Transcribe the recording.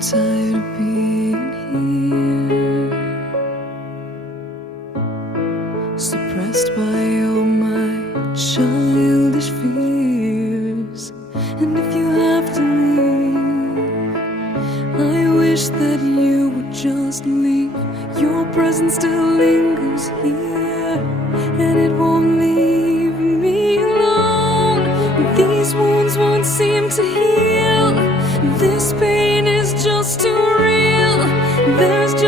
tired of being here, suppressed by all my childish fears. And if you have to leave, I wish that you would just leave. Your presence still lingers here, and it won't leave me alone. These wounds won't seem to heal. This pain is just too real. There's just